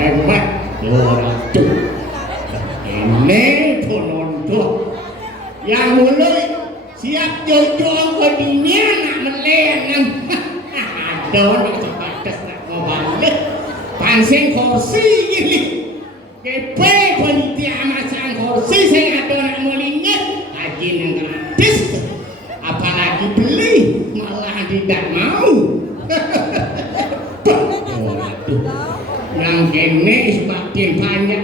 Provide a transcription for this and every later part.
hebat ora tuh ini penonton yang mulai siap jojo ke dunia nak melenan ada nak sebatas nak ngobalik pansing kursi gini kepe panitia masang kursi saya ada nak melingit haji yang gratis apalagi beli malah tidak mau yang kene semakin banyak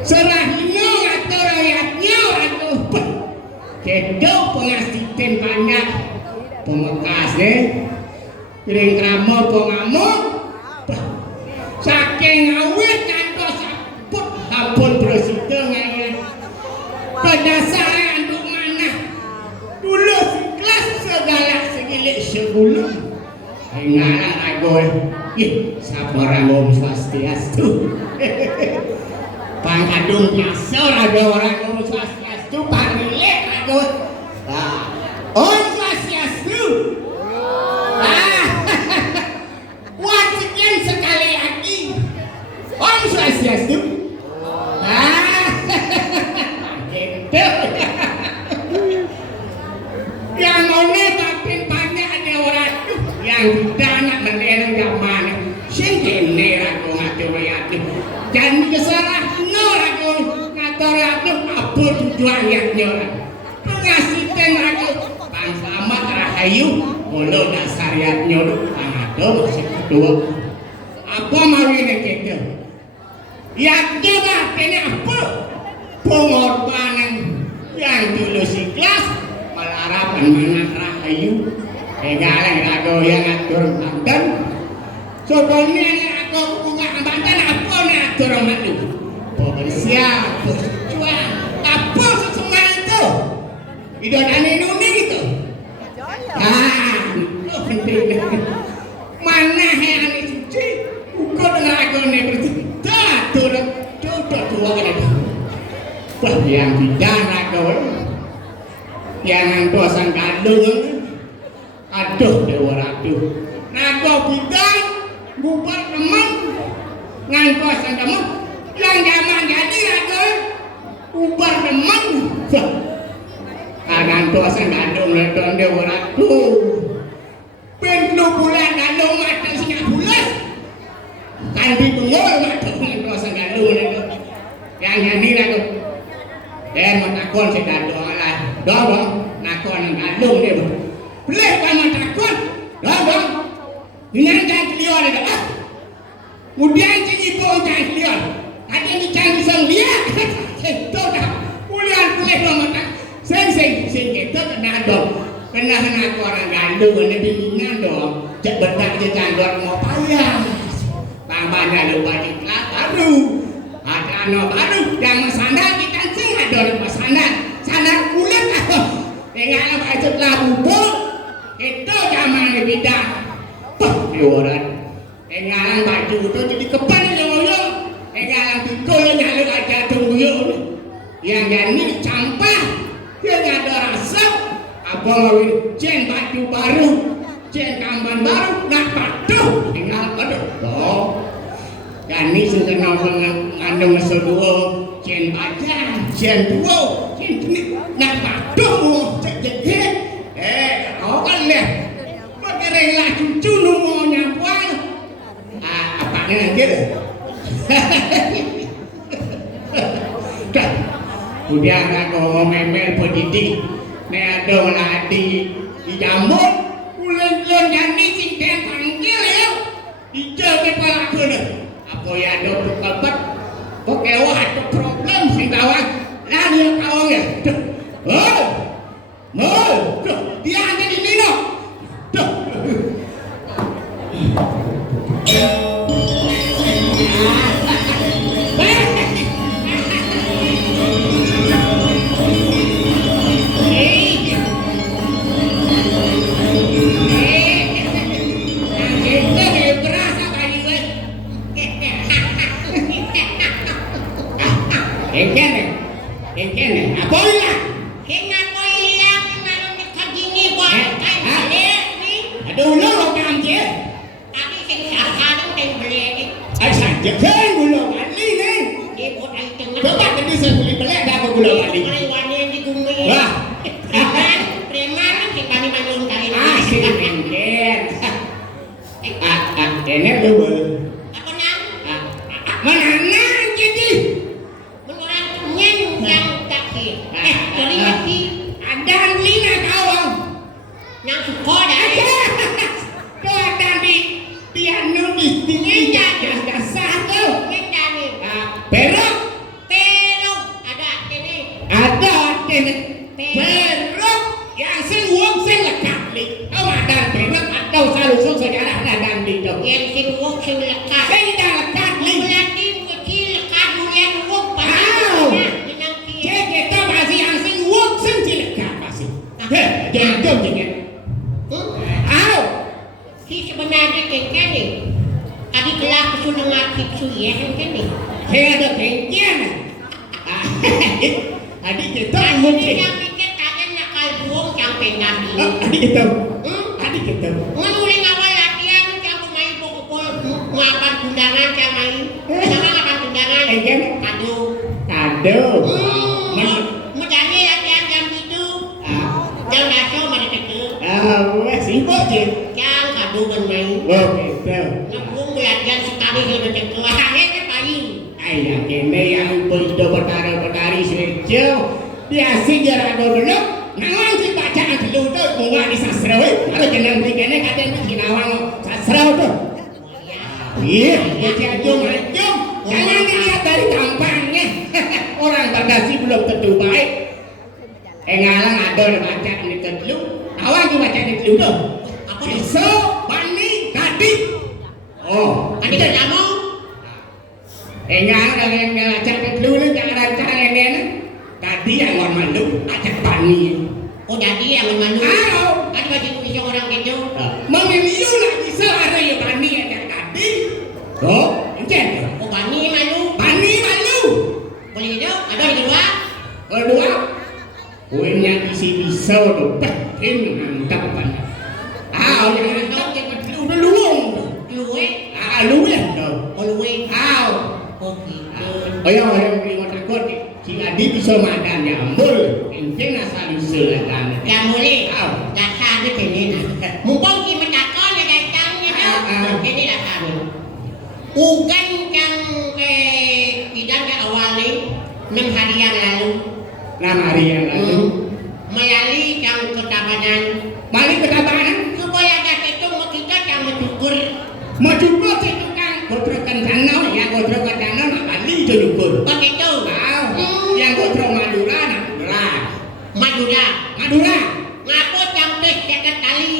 serahnya atau rakyatnya atau kedo pengasiten banyak pemekasnya ring kramo pengamuk saking awet kantos saput ampun presiden ngaya kedasaran untuk mana dulu kelas segala segilik sebelum ngalah agol sabarang om swastiastu pangkadung nyasar ada orang om swastiastu panggilnya agol om swastiastu once again sekali lagi om swastiastu gitu yang oleh tapi banyak ada orang yang tidak nak mendengar zaman sing kene aku ngatur yakin dan kesalah no aku ngatur aku apa tujuan yang nyora pengasiten aku bang selamat rahayu mulu dasar yang nyora ada masih kedua apa mau ini kita yang juga ini apa pengorbanan yang dulu ikhlas melarapan mana rahayu egalan aku yang atur Banten sebelumnya aku buka Banten apa yang atur Banten bersiap berjuang apa semua itu idolan Indonesia gitu mana yang suci ukur dengan aku ini bercerita turun dua kali wah yang tidak aku yang angkosan kandung aduh dewa aduh nago bidang bubar teman ngangkosan teman yang zaman jadi nago bubar teman ngangkosan kandung ledon dewa aduh pintu bulan kandung matang singa bulan kan ditunggu matang ngangkosan kandung ledon yang jadi nago menakon si kandung lah dong nakon kandung dia boleh kamu takut, bang? Dengan jangan liar ada, kemudian jadi bom jangan liar, ada yang jangan bisa lihat, itu dah, boleh kamu tak, seng kita kena dong, kena aku orang gandung, ini bimbingan dong, betak je jangan mau payah, tambahnya lupa diklat baru, ada no baru, yang sandal kita sih ada sandal kulit, dengan apa itu telah bubur. Itu zaman bidang orang engalan baju itu jadi kepan yoyo engalan pikul nyaluk aja tunggu yang jadi campah dia ada rasa apa ngawin jen baju baru jen kamban baru nak patuh engal aduh toh dan ini sudah ngandung sesuatu jen baja jen dua jen nak patuh jadi kan lihat rela cucu numonya puan apanya gitu kemudian aku ngomel pendidik ini ada ladi di jamur ulen-ulen jadi sing dan panggil ya hijau kepala kena apa ya ada berkabat kok ewa ada problem sing bawah lah dia kawang ya dia ada di Nino apa ya? Aduh lo kan dia. Tapi sing salah kan beli saja kan gula bali nih. Ibu ay tengah. Coba tadi saya beli beli ada apa gula bali? Wani yang digumi. Wah. Preman si bani manung kali. Si mungkin. Enak dulu. Apa nang? Mana jadi? Menurut nyen yang kaki. Jadi kaki ada lina kawang. nang sekolah. Tuh ada di piano di tinggi ada satu. Kita nih. Perok. Telung ada ini. Ada ini. Perok yang seluang selekat li. Kau ada perok atau salusung sejarah ada di tu. Yang sinuwok silekat. Saya tidak lekat li. Berarti kecil lekat bulan wok Cek kita masih yang seluang selekat masih. Jangan jangan. Si sebenarnya kengken nih. Tadi kelak sudah ngaji suya kengken nih. Saya ada kengken. Adik kita Ini mungkin. yang bikin kalian nakal buang sampai nabi. Adik kita. Adik kita. Menuling awal latihan yang pemain pokok ngapan undangan yang main. Sama ngapan undangan. Kengken. Kado. Kado. Mudahnya latihan jam itu. Jam naso mana kecil. Sibuk je. Yang kado kan main. Oh gitu. Nabung belajar sekali sudah kecil. Akhirnya paling. Ayah kene yang berdo bertari sejo. Dia sejarah dulu. Nawang si bacaan dulu tu bunga di sastra we. Kalau jenang begini kadang di nawang sastra tu. Iya, dia jom. Jangan dilihat dari tampangnya. Orang berdasi belum tentu baik. Ngalang ada baca ni dulu. Awang tu baca ni dulu. Apa Iso, bani, tadi. Oh, Tadi kan kamu. Ngalang yang baca ni dulu cara ni. Tadi yang orang malu, ajak bani. Oh jadi yang mengandung. Ayo. Ada baju tulis orang gitu. Memilih lagi seara ya bani yang tadi. Oh, encen. Oh bani malu. Bani malu. Boleh itu? Ada di luar. Kedua, kuenya isi pisau tu pekin mantap kan. Yang mantap yang dulu. Luwe. Luwe tu. Oh luwe. Oh gitu. Yang beli motor kot, si Adi bisa makan jambul, encen asal usul Gak boleh. Dasar dia ini. Mumpung kita takkan ya datangnya dah. Ini dasarnya. Ugan yang tidak ke awal ni 6 hari yang lalu. 6 hari yang lalu. Melalui yang ketabanan. Balik ke tabanan. Supaya ada itu kita yang mencukur. Mencukur si tukang gotro kencana, yang gotro kencana nak balik cukur. Begitu. Yang gotro Madura nak Madura. Ngapo yang teh seket kali.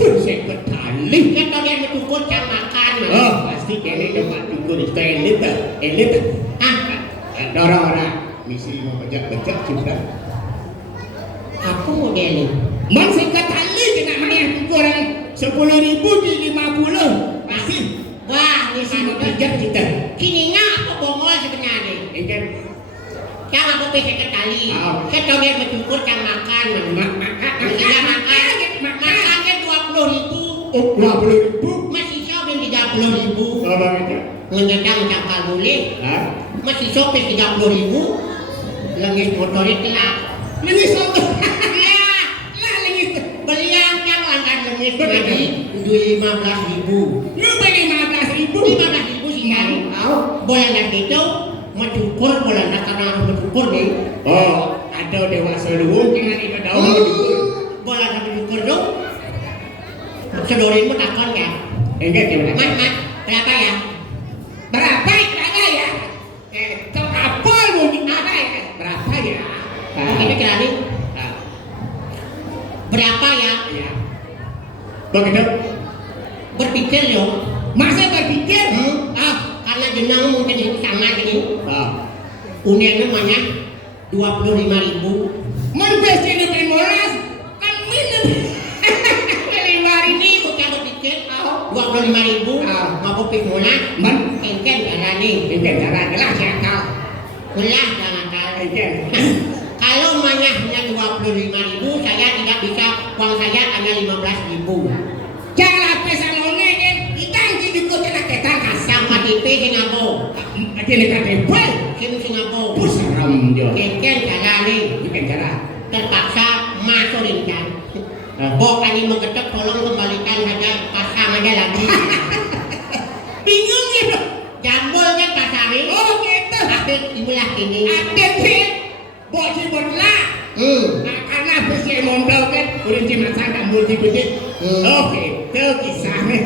Seket kali. Kita dia mencukur yang makan. Oh, pasti kene tempat cukur itu elit. Dorong. Misi mau bejak juga. Aku modelnya. Man seket kali kena main cukuran 10.000 di 50. Pasti. Wah, ini Misi mau sama bejak kita. Kininya aku bongol sebenarnya. Engkan. Yang aku teh seket kali. Kita dia mencukur yang makan. Makannya 20.000. Oh, 20.000. Masih jauh dan 30.000. Apa itu? Ngedang cakal boleh. Masih sopir 30.000. Lengis motorik lah. Lengis apa? Lengis. Beli yang langgan lengis lagi. 15.000. Lu beli 15.000. 15.000 sih kali. Boleh nak itu. Mencukur boleh nak karena harus mencukur nih. Oh, ada dewasa luwung dengan ikut daun mencukur. Boleh nak mencukur dong. Sedorin pun takon ya. Enggak gimana? Mas, berapa ya? Berapa ya? Apa mungkin apa ya? Berapa ya? Ini kirani. Berapa ya? Ya. Begitu. Berpikir loh. Masa berpikir? Karena jenang mungkin itu sama ini. Unik namanya 25.000. Menbes ini pemolas kan minum. Ini bukan berpikir 25.000. Mau pikir mula. Kengken caranya. Kengken cara jelas ya kau. Ulah jangan kau. Kengken. Kalau manyahnya 25.000, saya tidak bisa. Uang saya hanya 15.000. Jangan pesan ngomongnya kita yang jadi kau jangan ketang kasar. KTP Singapura. Ada ni KTP. SIM Singapura. Seram je. Kengkeng cara ni. Bukan cara. Terpaksa masuk rincan. Bukan ini mengetuk tolong kembalikan saja pasang aja lagi. Bingung ya. Jambul kan pasang ini. Oh gitu. Tapi inilah ini. Ada sih. Buat si lah. Karena bersih mondok kan. Udah si masak tak multi gede. Oke. Itu kisahnya.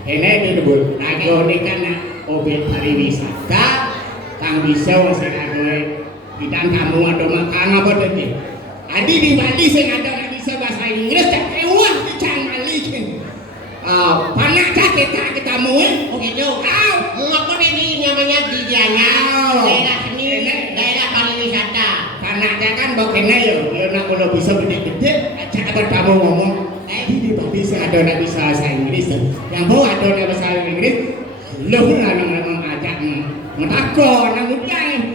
Ini itu dulu. Aku ini kan obat pariwisata. Kang bisa wasir aku. Kita kamu ada makan apa tadi? Adi di Bali saya ada bisa bahasa Inggris tak ewan di Bali kan. Panak kita mau Oh gitu. Apa ini namanya Didianya? Daerah sini, daerah pariwisata. Panaknya kan bagaimana ya? Ya nak kalau bisa gede-gede, ajak bertamu ngomong. Di Bali saya ada nak bisa bahasa Inggris. Yang mau ada nak bahasa Inggris, lu lah yang ajak menakon, namun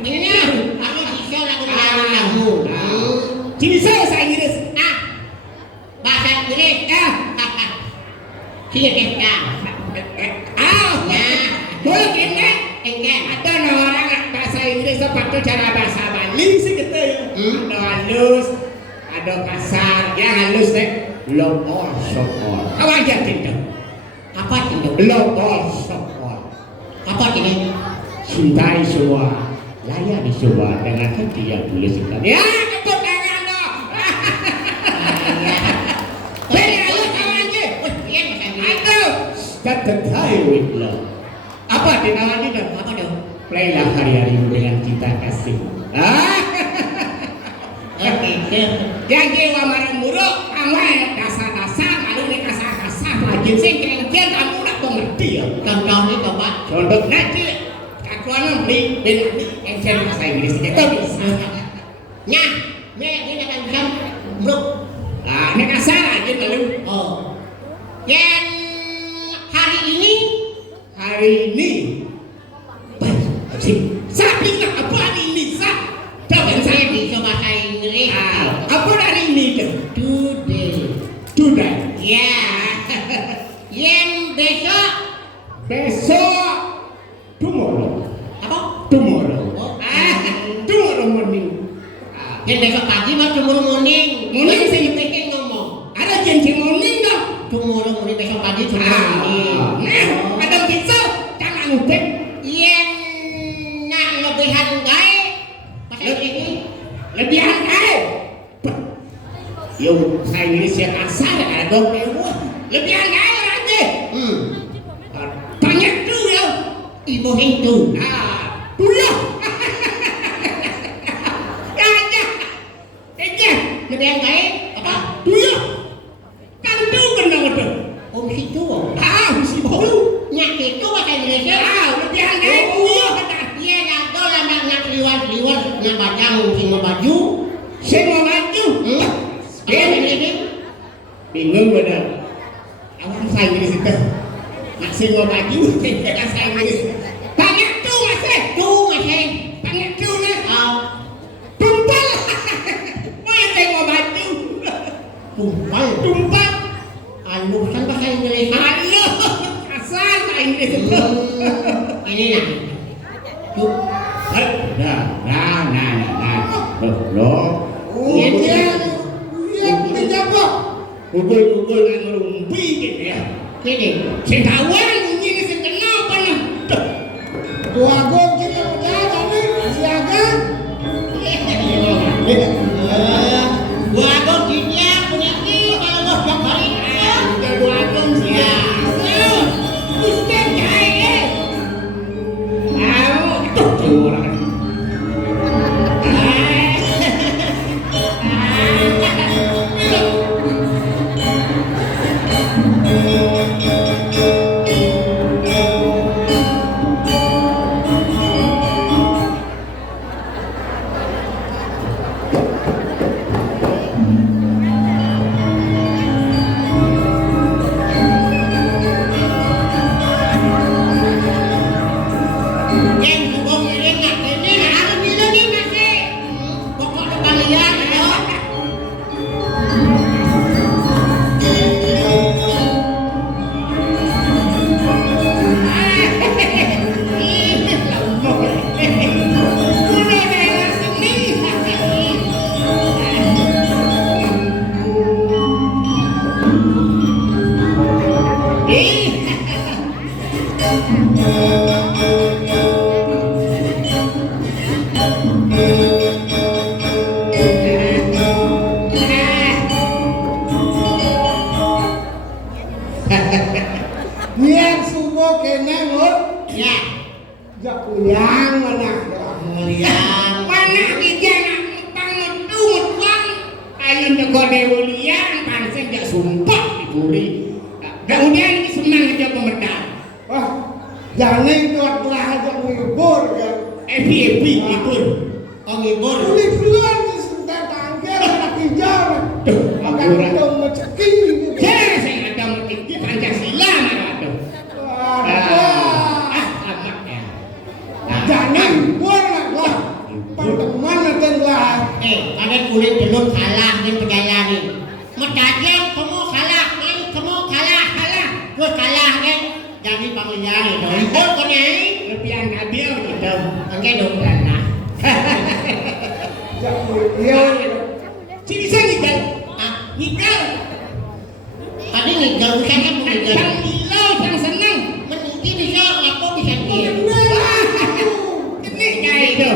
Ini aku bisa lagu kamu. Jadi saya bahasa Inggris. Bahasa Inggris. Sini kita. Boleh kena? Enggak. Ada orang bahasa Inggris sepatu cara bahasa Bali sih gitu ya. Ada halus, ada kasar. Yang halus deh. Low all, short all. Kau aja tidak. Apa itu? Low all, short all. Apa ini? Cintai semua, layani semua dengan hati yang tulus ikhlas. Ya, tepuk tangan dong. Beri Allah kawan je. Aduh, start the time with love. Apa dinamanya dong? Apa dong? Playlah hari-harimu dengan cinta kasih. Oke. Yang jiwa marah muruk, kamu dasar-dasar, lalu ini kasar-kasar, lagi sing kengkian kamu nak mengerti ya. Contohnya coba. Contoh nanti. Aku beli yang saya bahasa Inggris itu bisa. Nah, ini akan bisa bro. Nah, ini kasar aja lalu. Oh, yang hari ini, sapi nak apa hari ini sah? Jangan saya saya bisa bahasa Inggris. apa hari ini tu? Today. Ya. Yang Besok. Tomorrow. apa? Tomorrow morning. Yang besok pagi mah tomorrow morning. Morning saya pengen ngomong. Ada janji morning dong. Tomorrow morning besok pagi tomorrow morning. Nah, ada bisa jangan ngutip. Yang nak lebihan gay bahasa Inggris. Lebihan yo saya Inggris ya kasar ada dong lebihan aja. Banyak tu ya. Ibu Hindu. Tu ya. Aja. Lebihan gay apa? Tu ya. Kan tu kena betul. Om situ. Si baru. Nyak itu bahasa Indonesia. Lebihan tu ya kata. Iya nak kau lah nak liwat nak bajang semua baju. Semua maju. Bingung benar. Awak saya Inggris itu. Nak semua baju, saya Inggris. Banyak tu masih. Banyak tu lah. Tumpal. Mana semua baju. Tumpal. Alusan bahasa Inggris. Halo. Kasar bahasa Inggris itu. Ini nak. Loh. Ini apa? Ugul-ugul yang merumpi gitu ya. Ini. Saya kawan ini saya kenal pernah. Tua gong kita udah tadi siaga. Gua agak dia punya ini kalau tiap hari. Udah dua gong Ya. Ustaz kaya. Tuh curang. Niat subuh kene Lur. Ya, Jak uyang mana. muliang. Mana kijana empang ngedut bang. Ayo negode ulian pansen jak sumpah diburi. Kemudian ini senang aja pemedal. Wah, jane kuat lah aja ngibur kan. Epi ibur. Oh ngibur. Ini bulan sudah tanggal anak hijau. Tuh, Akan akurat. kita meceki gitu. Saya ada metik Pancasila mana tuh. Wah, Selamat ya. jane ngibur lah wah. Pertemuan nanti lah. Kalian kulit telur kalah dengan perjalanan ini. Medajeng kamu kalah, kamu kalah. Gue kalah kan. Jadi panggilan itu. Ngibur kan ya? Lebihan kabil gitu. Oke dong lah. Jak uyang. Si bisa ngigel. Ah, Ngigel. tadi ngigel bukan kan ngigel. Bang Dilau yang seneng. Meniti bisa, aku bisa dia. Ini kayak itu.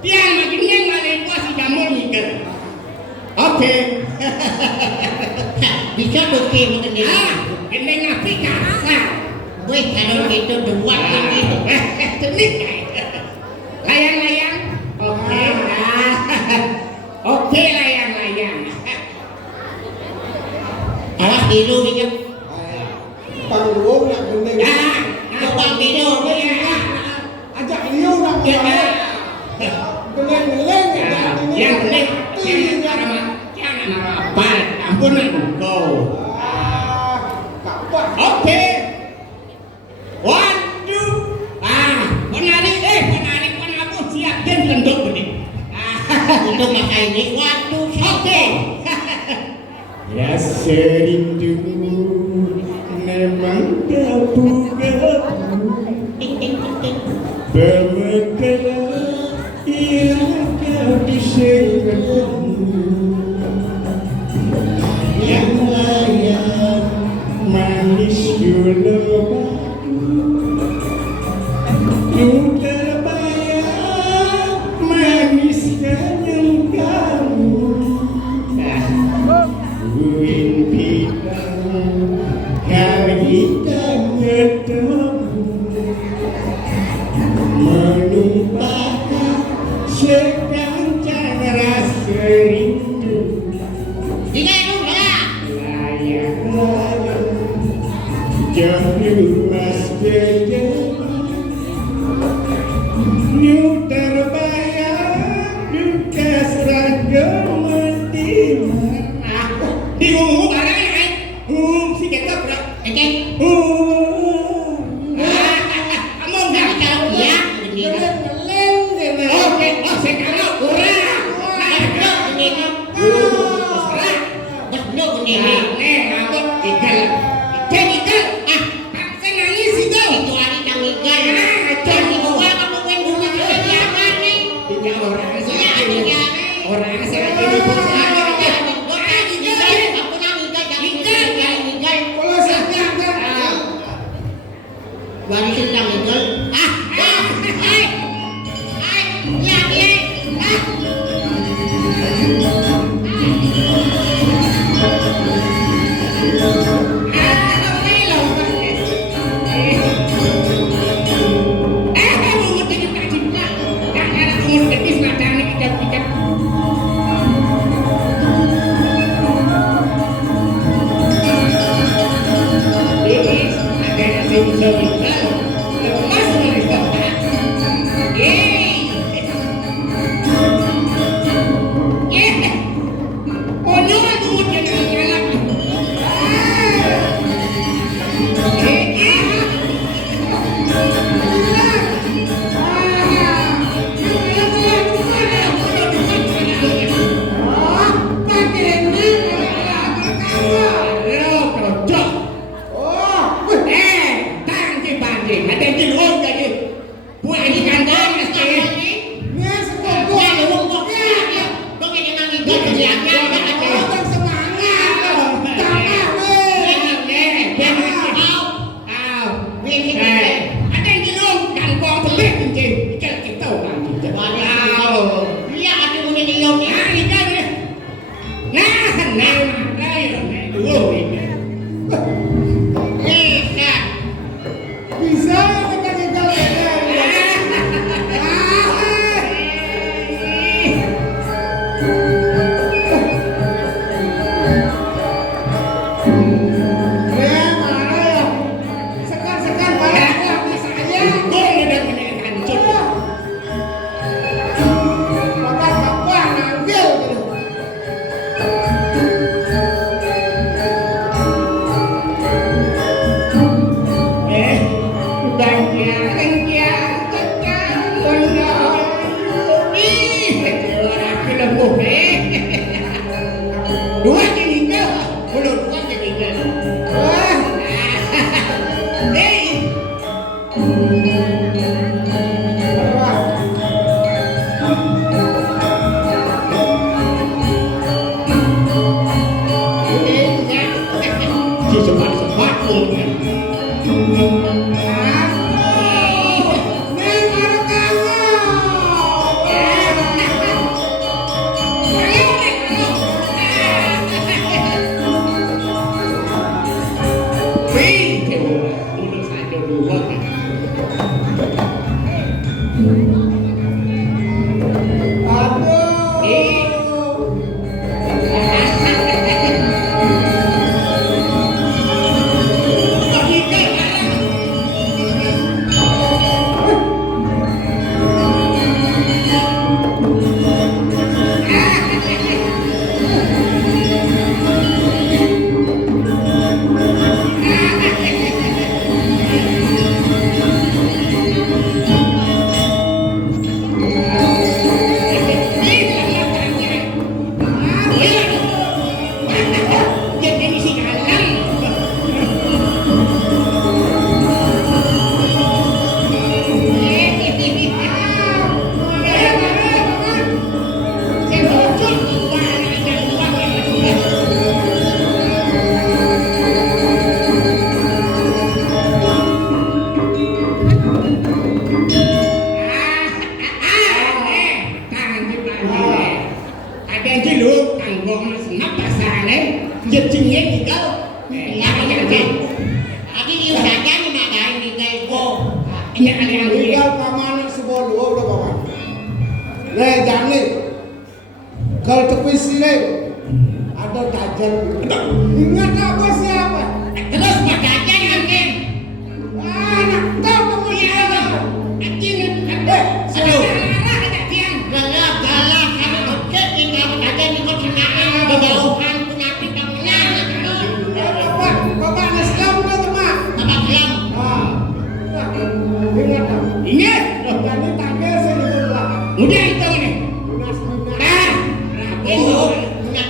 Dia makinnya malah si jamur ngigel. Oke. Bisa bukti mungkin dia. Ini ngapi kasar. Wih, kalau gitu dua gitu. Cenik kayak. Layang-layang. Oke. Oke layang-layang. Awas tiru gitu. Panggung nak gendeng. Coba tiru. Ajak liu nak Ya. geleng-geleng Yang penting jangan apa. Ampun aku. Kapan? Oke. One, two. Penari penabur siap dan lenduk gede. Untuk masa ini, waktu Oke. Ya serindu memang gabu-gabu bermekalah yang kau diseretmu yang layan manis gula batu terbayang maniskan yang kamu impikan kita ketemu menumpahkan sekancang rasa rindu layang-layang jauh mas jejak new terbayang duka seragam mati di barang ya si kecap bro kamu enggak tahu ya Geleng-geleng oke sekarang kurang bisa tekan igal sekan balik bisa aja. Gol udah kena hancur. Maka bapak ngambil gitu. Dan dia tekan menol. Laki lembuh dua jadi gol. Belum dua jadi gol. Wah, wah. Si sempat pun. Tinggal kamana sebuah dua udah kawan. Jangan kalau tepi sini ada tajar. Ingat apa siapa? Terus pakai mungkin. Anak tahu kamu siapa? Aduh. Galak kamu kecil tinggal pakai di kecelakaan di jauhan penyakit kamunya. Bapak Islam udah teman. Bapak bilang. Ingat tak? Ingat. Jadi tanggal saya di belakang. Udah itu nih. Lunas lunas. Oh,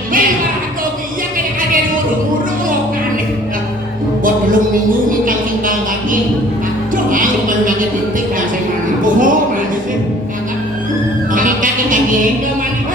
memang atau dia kayak ada urung-urung kan. Buat belum minggu nih kang tinggal lagi. Yang baru lagi titik lah saya mau. Oh, masih. Kakak kita Itu mana